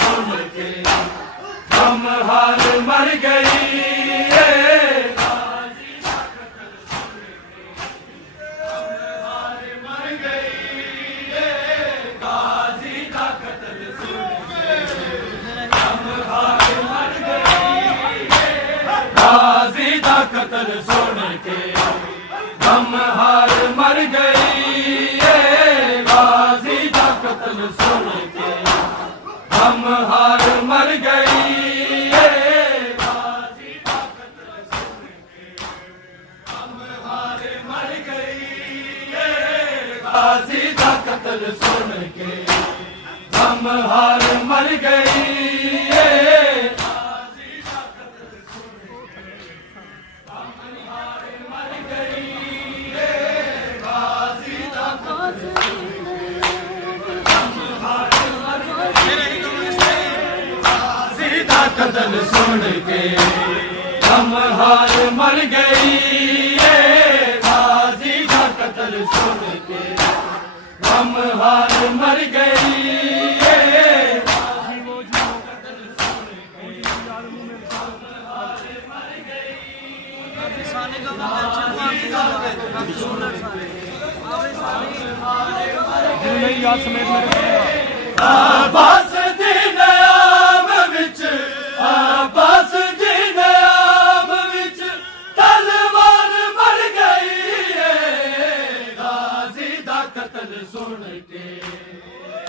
सुन के हम हार मर गई कत्ल सुन के हम हार मर गई गाजी दा कत्ल सुन के हम हार मर गई गाजी दा कत्ल सुन के हम हार मर गई गाजी दा कत्ल सुन के हम हार मर गई कत्ल सुन के हम हार मर गई गाजी का कत्ल सुन के हम हार मर गई बस दिन आम विच बस दिन आम विच तलवार मर गई गाजी दा कत्ल सुन के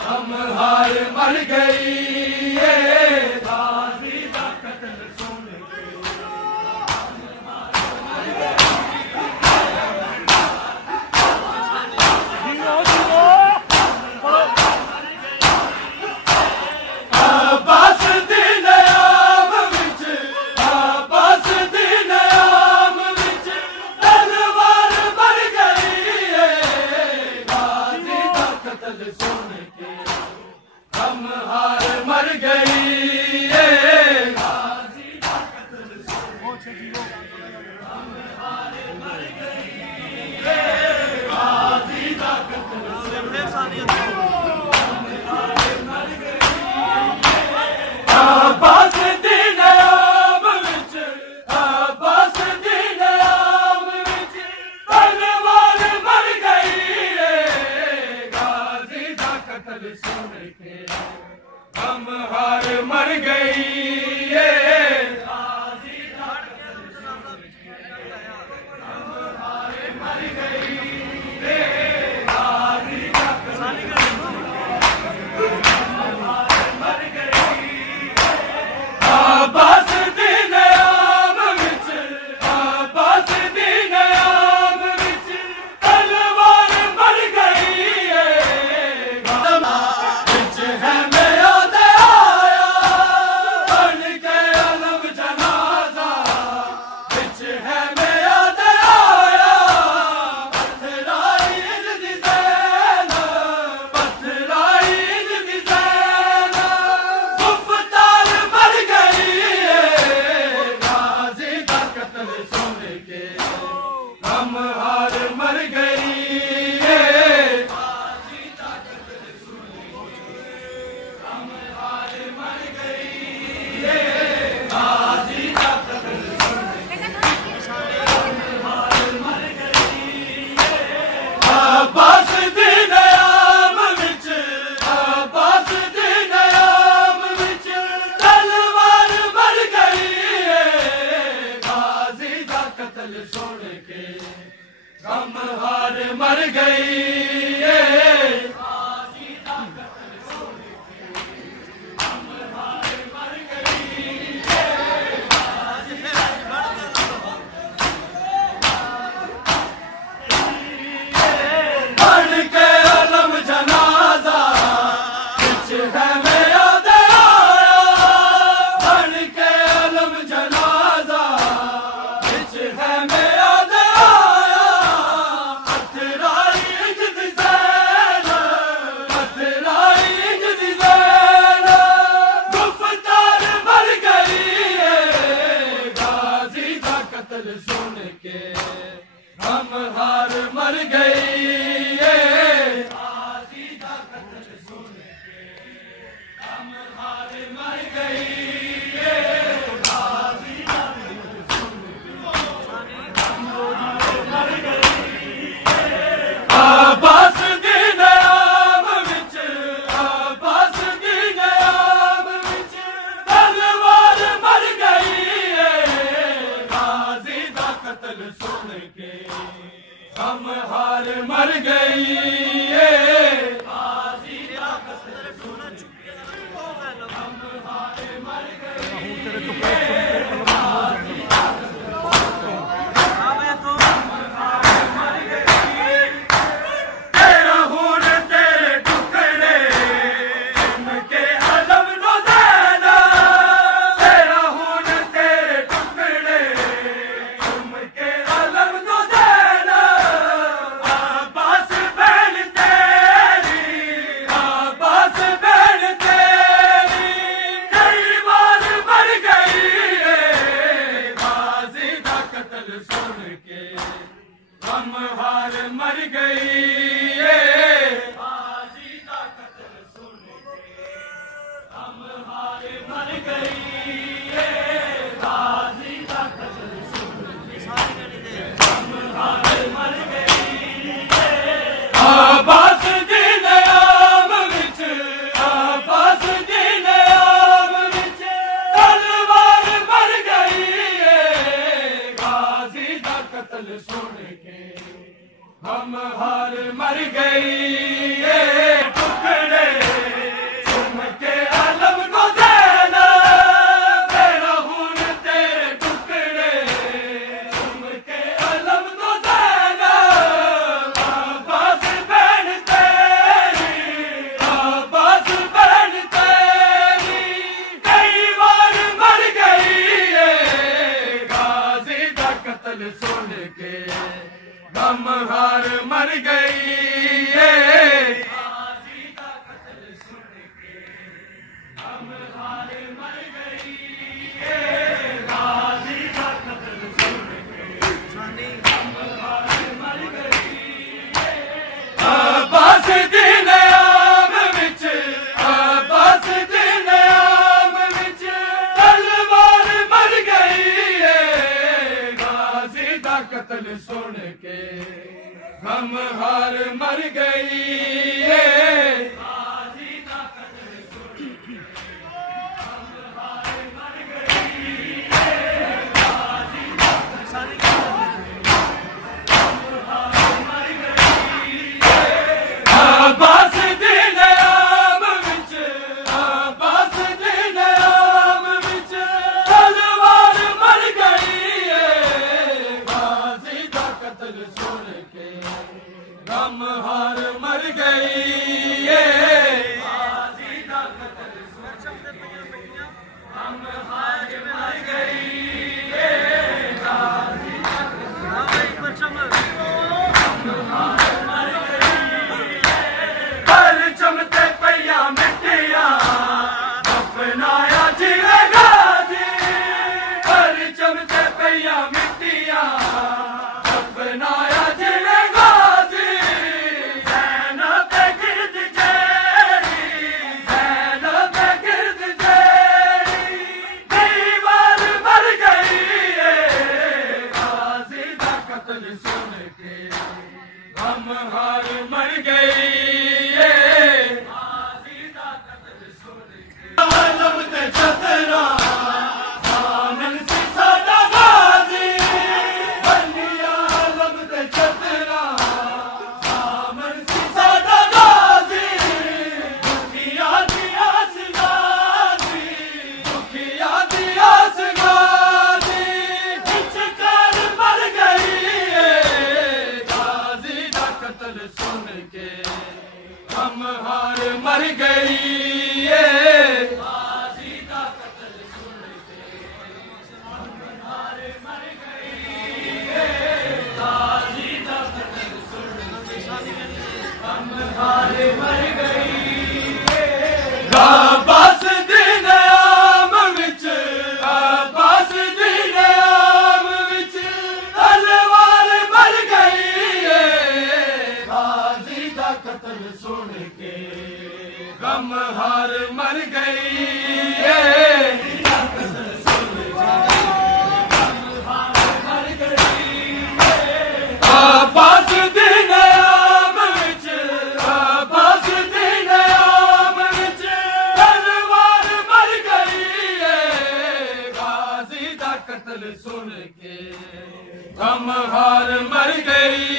हम हार मर गई गाजी दा कत्ल सुन के हम हार मर गई गाजी दा कत्ल सुन के हम हार मर गई गाजी दा कत्ल सुन के हम हार मर गई बस दिन आम विच बस दिन आम विच तलवार मर गई गाजी दा कत्ल सुन के हम हार मर गई गाजी दा कत्ल सुन के हम हार मर गई गाजी दा कत्ल हम हार मर गई बस दिन आम विच बस दिन आम विच तलवार मर गई विच है मेरा दयाया बन के अलम जनाजा विच है मेरा दयाया पत्थराई दी ज़ैन पत्थराई दी ज़ैन गुफ्तार मर गई गाजी दा कत्ल सुन के हम हार मर गई गाजी दा कत्ल सुन के हम हार मर गई गाजी दा कत्ल सुन के हम हार मर गई बस दिन आम विच बस दिन आम विच तलवार मर गई गाजी दा कत्ल सुन के हम हार मर गई गाजी दा कत्ल सुन के हम हार मर गई बन के अलम जनाजा विच है मेरा दयाया बन के अलम जनाजा विच है मेरा दयाया पत्थराई गई हम हार मर गई बाजी का कत्ल सुन के हम हार मर गई बाजी का कत्ल सुन के हम हार मर गई आबास दिन आम विच आबास दिन आम विच तलवार मर गई गाजी का कत्ल सुन के हम हार मर गई टुकड़े चुम के आलम को देना मेरा खून तेरे टुकड़े चुम के आलम को देना आबास बहन तेरी आबास बहन तेरी कई बार मर गई गाजी का कत्ल सुन के हम हार मर गई गाजी का कत्ल सुन के हम हार मर गई गाजी का कत्ल सुन के हम हार मर गई आबास दिन आम विच आबास दिन आम विच तलवार मर गई गाजी का कत्ल सुन के हम हार मर गई गाजी का कत्ल सुन के हम हार मर गई गाजी का आबास दिन आम विच आबास दिन आम विच तलवार मर गई गाजी का कत्ल सुन के हम हार मर गई गाजी का कत्ल सुन के हम हार मर गई गाजी का परचम ते पैया मिट्टिया दफनाया जिवे गाजी परचम ते पैया मिट्टिया दफनाया जिवे गाजी सेना पे गिरद जेरी सेना पे गिरद जेरी कई बार मर गई गाजी का कत्ल सुन के हम हार मर गई गाजी का कत्ल सुन के आलम ते छतरा आनंद से सादा गाजी बनिया आलम ते छतरा आमन से सादा गाजी दुखिया दिया गाजी दुखिया दिया गाजी हिचकार मर गई गाजी का कत्ल सुन के हम हार मर गई गाजी का कत्ल सुन के हम हार मर गई गाजी का कत्ल सुन के हम हार मर गई आबास दिन आम विच आबास दिन आम विच तलवार मर गई गाजी का कत्ल सुन के हम हार मर गई आबास दिन आम विच आबास दिन आम विच तलवार मर गई गाजी का कत्ल सुन के हम हार मर गई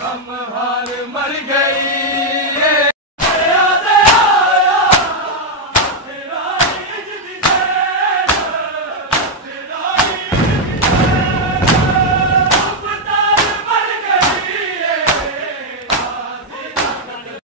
कम हार मर गई।